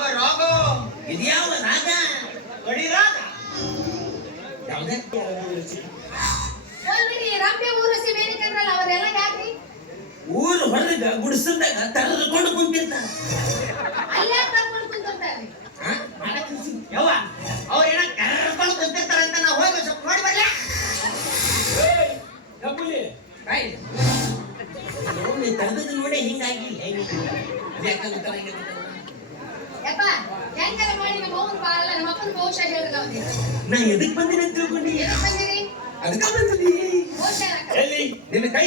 ರಾಗ? ರಾಗ ಇದ್ಯಾವ ರಾಗ? ಗಡಿ ರಾಗ? ಯಾವ್ದೇ ಊರು ಹೊರಗ ಗುಡಿಸಲ್ದಾಗ ತರದುಕೊಂಡು ಕುಂತಿರ್ತಾರ. ಯವ್ವ ಅವ್ರ ಏನ ಕರ್ಕೊಂಡು ಕುಂತಿರ್ತಾರ ಅಂತ ನಾವು ಹೋಗಿ ಸ್ವಲ್ಪ ನೋಡಿ ಬರ್ಲ? ನೋಡಿ ಹಿಂಗಾಗಿ ಯಾಕಂತಾರ ನಾ ಎದಕ್ ಬಂದಿನ ಅಂತ ತಿಳ್ಕೊಂಡಿ? ಅದಕ್ಕ ಬಹುಶಃ ಎಲ್ಲಿ? ನಿನ್ನ ಕೈ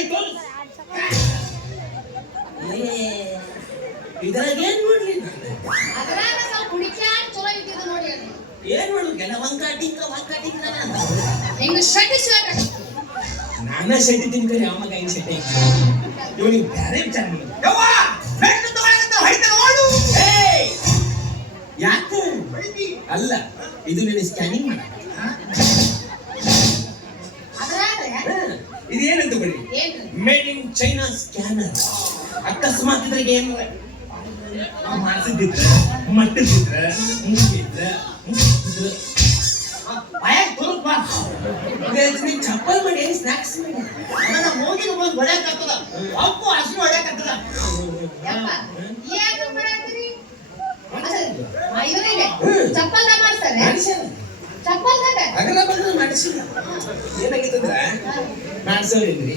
ಇದ್ರಾಗ ಏನ್ ನೋಡ್ಲಿ ನಾನು? ಅದ್ರಾಗ ಸ್ವಲ್ಪ ಹುಡುಕ್ಯಾಡ್ ಚಲೋ ಇದ್ದಿದ್ದು ನೋಡಿ ಅದು. ಏನ್ ಮಾಡ್ಬೇಕಲ್ಲ ವಂಕಾಟಿಂಕ ವಂಕಾಟಿಂಕ ಹಿಂಗ ನಾನು ನಾನ ಶೆಟ್ಟಿ ತಿನ್ಕರಿ ಅವಾಗ ಹೆಂಗ್ ಶೆಟ್ಟಿ? ಇವನಿಗೆ ಬ್ಯಾರೆ ವಿಚಾರ ಅಲ್ಲ ಇದು ನಿನ್ನ ಸ್ಕ್ಯಾನಿಂಗ್ ಮಾಡ. ಇದೇನಂತ ಏನ್ರಿ ಮೇಡ್? ಇನ್ ಚೈನಾ ಸ್ಕ್ಯಾನರ್ ಅಕಸ್ಮಾತ್ ಇದ್ರಿಗೆ ಏನು ಮಾಡಿಸಿದ್ರ ಮಟ್ಟಿಸಿದ್ರೆ ಮುಗಿದ್ರ ಮುಗಿದ್ರ ಚಪ್ಪಲ್ ಮಾಡಿ ಏನ್ ಸ್ನಾಕ್ಸ್ ಮೂಗಿನ ಬಂದು ಹೊಡ್ಯಾಕತ್ತದ ಅಪ್ಪು ಹಸಿರು ಹೊಡ್ಯಾಕತ್ತದ ಯಪ್ಪ ಯಾಕ ಮಾಡಾತ್ರಿ ಇವರಿಗೆ ಚಪ್ಪಲ್ದಾಗ ಮಾಡ್ತಾರೆ? ಮಾಡಿಸ್ಯಾರ ಚಪ್ಪಲ್ದಾಗ? ಅಗಲ ಬಗಲ ಮಾಡಿಸಿಲ್ಲ. ಏನಾಗಿತ್ತಂದ್ರ ಮಾಡಿಸೋರಿಲ್ರಿ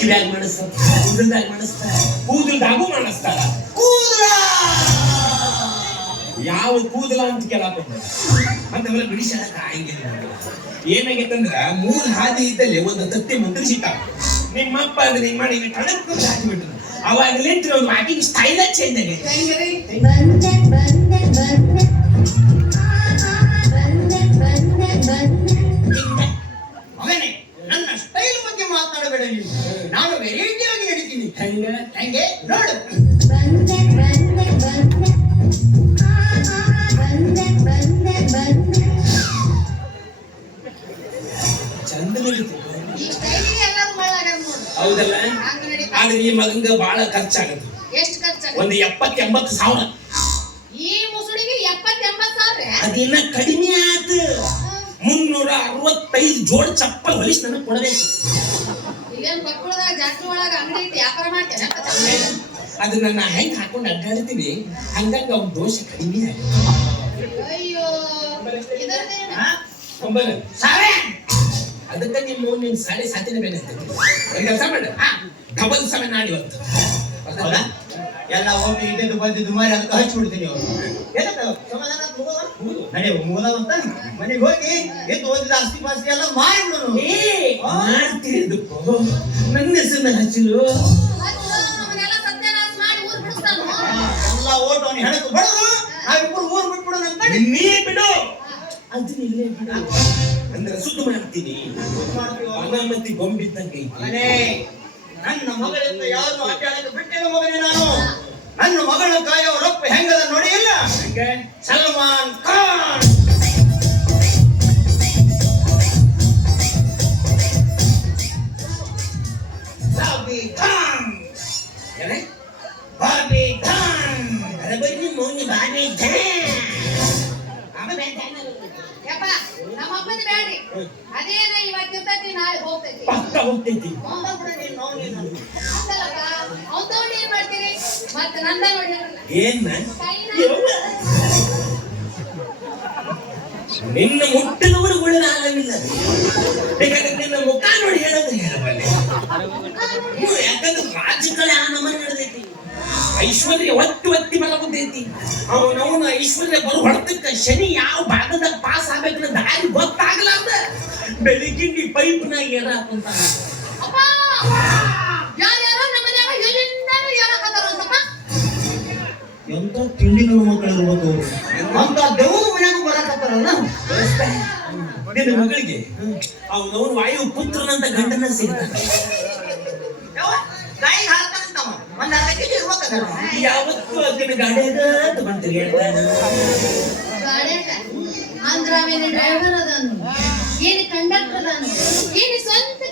ಕಿವ್ಯಾಗ ಮಾಡಿಸ್ತಾರ ಕೂದಲ್ದಾಗ ಮಾಡಿಸ್ತಾರ ಕೂದಲ್ದಾಗೂ ಮಾಡಿಸ್ತಾರ. ಕೂದಲ! ಯಾವ ಕೂದಲ ಅಂತ ಕೇಳಪ್ಪ ಅಂತವೆಲ್ಲ ಬಿಡಿಸಲಕ್ಕ ಏನಾಗೈತಂದ್ರ ಮೂರ್ ಹಾದಿ ಇದ್ದಲ್ಲಿ ಒಂದು ತತ್ತಿ ಮಂತ್ರಿ ಸಿಗ್ತಾವ ನಿಮ್ಮಪ್ಪ ಅಂದ್ರೆ ಹಿಂಗ್ ಮಾಡಿ ಅಂತ ಹಾಕಿಬಿಟ್ರು ಅವಾಗಲಿಂತ್ರ ಒಂದು ವಾಕಿಂಗ್ ಸ್ಟೈಲ ಚೇಂಜ್ ಆಗೈತೆ ಮಾತನಾಡಬೇಡ ನೀನು ನಾನು ವೆರೈಟಿ ಆಗಿ ನಡೀತೀನಿ ಹೆಂಗ ಹೆಂಗೆ ನೋಡು ಬಂದೆ ಬಂದೆ ಬಂದೆ ಬಂದೆ ಬಂದೆ ಬಂದೆ ಚಂದ ನಡೀತು ಈ ಸ್ಟೈಲಿಗೆ ಎಲ್ಲರೂ ಮಳ್ಳಾಗ್ಯಾರ ನೋಡು ಹೌದಲ್ಲ ಹಂಗ ನಡೀತಾ ಆದ್ರೆ ಈ ಮಗಂಗ ಬಹಳ ಖರ್ಚಾಗತ್ತೆ ಎಷ್ಟು ಖರ್ಚಾಗ ಒಂದು ಎಪ್ಪತ್ ಎಂಬತ್ತು ಸಾವಿರ ಈ ಮುಸುಡಿಗೆ ಎಪ್ಪತ್ ಎಂಬತ್ ಸಾವಿರ ಅದಿನ್ನ ಕಡಿಮೆ ಆತ ಮುನ್ನೂರ ಅರವತ್ತೈದು ಜೋಡ್ ಚಪ್ಪಲ್ ಹೊಲಿಸ್ ನನಗೆ ಕೊಡಬೇಕು. ಅದು ನನ್ನ ಹೆಂಗ್ ಹಾಕೊಂಡು ಅಡ್ಡಾಡ್ತೀನಿ? ಹಂಗಂಗ ಅವ್ನ ದೋಷ ಕಡಿಮೆ ಅದಕ್ಕೆ ನಿಮ್ಮ ನಿನ್ ಸಾಡೆ ಸಾತಿನ ಒಂದು ಕೆಲಸ ಮಾಡ. ಡಬಲ್ ಸಮಯ ನಾಡಿ ಇವತ್ತು ಹೌದಾ? ಎಲ್ಲ ಒಮ್ಮೆ ಇದ್ದಿದ್ದು ಬಂದಿದ್ದು ಮಾರಿ ಅದಕ್ಕೆ ಹಚ್ಚಿ ಬಿಡ್ತೀನಿ ಅವ್ರು ಏನಕ್ಕ ಸಮಾಧಾನ ಆತ್ ಮೂಲ ಅಂತ ಮನೆಗೆ ಹೋಗಿ ಎದ್ದು ಓದಿದ ಆಸ್ತಿ ಪಾಸ್ತಿ ಎಲ್ಲ ಮಾಡಿಬಿಡು. ಮಾಡ್ತಿದ್ದಕ್ಕೋ ನನ್ನ ಹೆಸರನ್ನ ಹಚ್ಚಿಲು ನಮ್ಮನ್ನೆಲ್ಲ ಸತ್ಯನಾಶ ಮಾಡಿ ಊರ್ ಬಿಡಿಸ್ತಾನು. ಎಲ್ಲ ಓಟ್ ಅವ್ನು ಹೆಣಕು ಬಡದು. ನಾವಿಬ್ರು ಊರ್ ಬಿಟ್ಬಿಡೋಣ ಅಂತ ನೀ ಬಿಡು. ಅದನ್ನ ಇಲ್ಲೇ ಬಿಡು. ಅಂದ್ರೆ ಸುದ್ದಿ ಮಾಡ್ತೀನಿ. ಅನಾಮತಿ ಗೊಂಬಿದ್ದಂಗೆ ನನ್ನ ಮಗಳಿಂದ ಯಾರು ಆಟ ಆಡಕ್ಕೆ ಬಿಟ್ಟಿಲ್ಲ ಮಗನೇ ನಾನು. ನನ್ನ ಮಗಳ ಕಾಯೋ ರೊಪ್ಪ ಹೆಂಗದ ನೋಡಿ ಇಲ್ಲ? ಸಲ್ಮಾನ್ ಖಾನ್. ಬಾಬಿ ಖಾನ್? ಬಾಬಿ ಖಾನ್. ಅರೆ ಬನ್ನಿ ಮೌನಿ ಬಾರಿ ಆಮೇಲೆ ಯಪ್ಪ. ನಮ್ಮ ಅಪ್ಪನ ಬ್ಯಾಡ್ರಿ ಅದೇನ ಇವತ್ತು ಇರ್ತೈತಿ ನಾಳೆ ಹೋಗ್ತೈತಿ. ಪಕ್ಕ ಹೋಗ್ತೈತಿ. ಏನ್ ಮಾಡ್ತೀರಿ? ಮತ್ತೆ ನಂದ ನೋಡಿ. ನಿನ್ನ ಮುಟ್ಟಿದವರು ಆಗಲಿಲ್ಲ ಬೇಕಾದ್ರೆ ನಿನ್ನ ಮುಖ ನೋಡಿ ಹೇಳೋದು ಹೇಳಬಲ್ಲೆ. ಯಾಕಂದ್ರೆ ರಾಜಕೀಯ ಆ ನಡೆದೈತಿ ಐಶ್ವರ್ಯ ಒತ್ತಿ ಒತ್ತಿ ಕುಂತೈತಿ ಅವನವನ ಐಶ್ವರ್ಯ ಬರು ಹೊಡೆದಕ್ಕ ಶನಿ ಯಾವ ಭಾಗದಾಗ ಪಾಸ್ ಆಗ್ಬೇಕು ದಾರಿ ಗೊತ್ತಾಗ್ಲಾರ್ದ. ಬೆಳಿಗ್ಗೆ ಪೈಪ್ನಾಗ ಏನ ಅಂತಪ್ಪ ಎಂತ ತಿಂಡಿಗಳು ಮಕ್ಕಳು ಇರ್ಬೇಕು ಅವ್ರು. ಅಂತ ದೇವ್ರ ಮನ್ಯಾಗ ಬರಕತ್ತಾರಲ್ಲ? ನಿನ್ನ ಮಗಳಿಗೆ? ಅವನವನು ವಾಯು ಪುತ್ರನಂತ ಗಂಡನ ಸಿಗ್ತಾನೆ ಯಾವತ್ತು ಅದನ್ನ ಗಾಡಿಯಾಗ ಡ್ರೈವರ್ ಏನು ಕಂಡಕ್ಟರ್ ಅದನ್ನು ಏನು ಸ್ವಂತ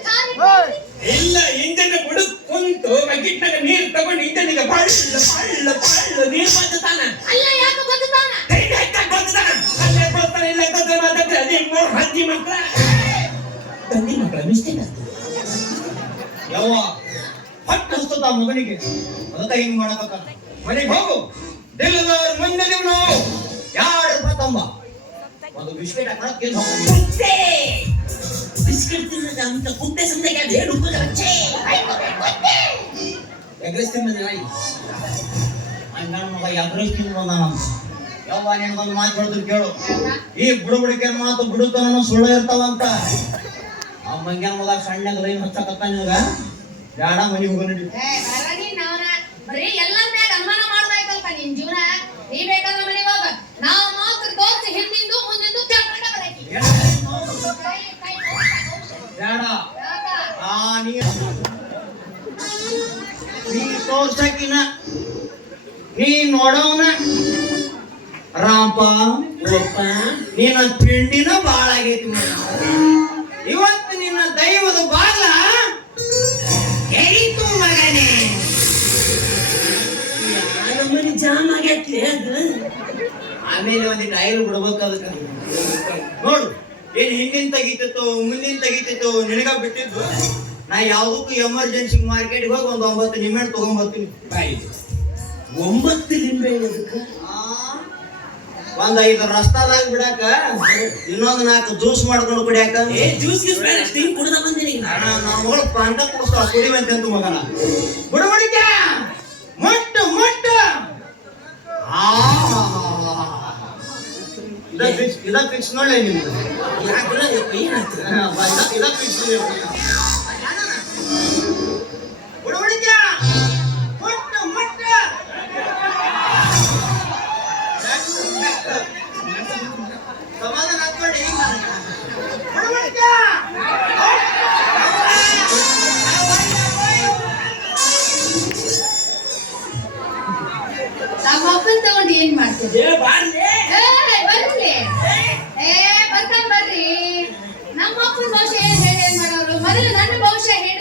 ಇಲ್ಲ ಇಂಜನ್ ಬುಡಕ್ ಕುಂತು ಬಕೆಟ್ನಾಗ ನೀರು ತಗೊಂಡು ಇಂಜನಿಗೆ ಬಳ್ಳ ಬಳ್ಳ ಬಳ್ಳ ನೀರು ಬಂದುತ್ತಾನ ಅಲ್ಲ ಯಾಕೆ ಬಂದುತ್ತಾನ ಕೈ ಹಾಕಿ ಬಂದುತ್ತಾನ ಅಲ್ಲೇ ಬಂತಾನೆ ಮಕ್ಕಳ. ಮಿಸ್ಟೇಕ್ ಯಾವ ಆ ಮಗನಿಗೆ ಅದಕ್ಕ ಹಿಂಗ್ ಮಾಡಬೇಕ? ಮನೆಗೆ ಹೋಗು. ದಿಲ್ದಾರ್ ಮುಂದೆ ನೀವು ಯಾರು ತಮ್ಮ ಒಂದು ಬಿಸ್ಕೆಟ್ ಹಾಕೋಕೆ ಕುತ್ತೆ ಬಿಸ್ಕೆಟ್ ತಿನ್ನದ ಅಂತ ಕುತ್ತೆ ಸಂದಕ್ಕೆ ಅದು ಹೇಳು ಕುತ್ತೆ ಎಗ್ರೆಸ್ತೀನಿ ನಾಯಿ ನನ್ನ ಮಗ ಎಗ್ರೆಸ್ತೀನಿ ಬಂದಾನ ಯವ್ವ ನಿನಗೊಂದು ಮಾತು ಹೇಳ್ತೀನಿ ಕೇಳು. ಈ ಬುಡಬುಡಿಕೆ ಮಾತು ಬಿಡುತ್ತಾನ ಸುಳ್ಳು ಇರ್ತಾವಂತ. ಆ ಮಂಗ್ಯಾನ ಮಗ ಸಣ್ಣಗ ಲೈನ್ ಹಚ್ಚಕತ್ತ ನಿನಗ ಬೇಡ ಮನೆಗೆ ಹೋಗೋಣ ಏ, ನಾವ್ನ. ಬರೀ ಎಲ್ಲರ ಮ್ಯಾಗ ಅನುಮಾನ ಮಾಡ್ದಾಯ್ತಲ್ಪ ನಿನ್ ಜೀವನ. ನೀ ಬೇಕಾದ್ರೆ ಮನೆಗೆ ಹೋಗ. ನಾವು ಮಾತ್ರ ತೋರ್ಸಿ ಹಿಂದಿಂದು ಮುಂದಿಂದು ತಿಳ್ಕೊಂಡ ಬರಕಿ ಕೈ ಕೈ ಆ ನೀ. ನೀ ತೋರ್ಸಕಿನ. ನೀ ನೋಡವನ. ರಾಮಪ್ಪ ಒಪ್ಪ ನಿನ್ನ ಪಿಂಡಿನ ಬಾಳ ಆಗೈತಿ ಇವತ್ತು ನಿನ್ನ ದೈವದ ಬಾಗ್ಲ ಮಗನೇ. ಮನೆ ಜಾಮ್ ಆಗೈತಿ ಅದು ಆಮೇಲೆ ಒಂದಿಟ್ಟು ಆಯಿಲ್ ಬಿಡ್ಬೇಕು ಅದಕ್ಕೆ ನೋಡು ಏನ್ ಹಿಂದಿನ ತೆಗಿತಿತ್ತು ಮುಂದಿನ ತೆಗಿತಿತ್ತು ನಿನಗ ಬಿಟ್ಟಿದ್ದು ನಾ ಯಾವ್ದಕ್ಕೂ ಎಮರ್ಜೆನ್ಸಿ ಮಾರ್ಕೆಟ್ಗೆ ಹೋಗಿ ಒಂದು ಒಂಬತ್ತು ನಿಮ್ಮೆಣ್ಣು ತಗೊಂಬರ್ತೀನಿ. ಬಾಯಿ ಒಂಬತ್ತು ಲಿಂಬೆ ಅದಕ್ಕೆ? ಒಂದ್ ಐದು ರಸ್ತಾದಾಗ ಬಿಡಾಕ ಇನ್ನೊಂದ್ ನಾಲ್ಕು ಜ್ಯೂಸ್ ಮಾಡ್ಕೊಂಡು ಕುಡಿಯಾಕ. ಏ ಜ್ಯೂಸ್ ಗೀಸ್ ಬೇಡ ಸ್ಟಿಂಗ್ ಕುಡ್ದ ಬಂದಿನಿ ನಾವು ಪಾಂಡ ಕುಡಿಸ್ತಾವ ಕುಡಿವಂತೆ ಮಗನ ಬುಡಬಡಿಕ! ಮುಟ್ಟು ಮುಟ್ಟು! ಇದ ಫಿಕ್ಸ್ ನೋಡ್ಲೆ ಏನಾಯ್ತು ಇದ ಫಿಕ್ಸ್ ಬರ್ಲಿ ಏ ಬರ್ರಿ. ನಮ್ಮ ಅಪ್ಪನ ಭವಿಷ್ಯ ಏನ್ ಹೇಳಿ ಏನ್ ಮಾಡೋರು? ಮೊದಲು ನನ್ನ ಭವಿಷ್ಯ ಹೇಳಿ.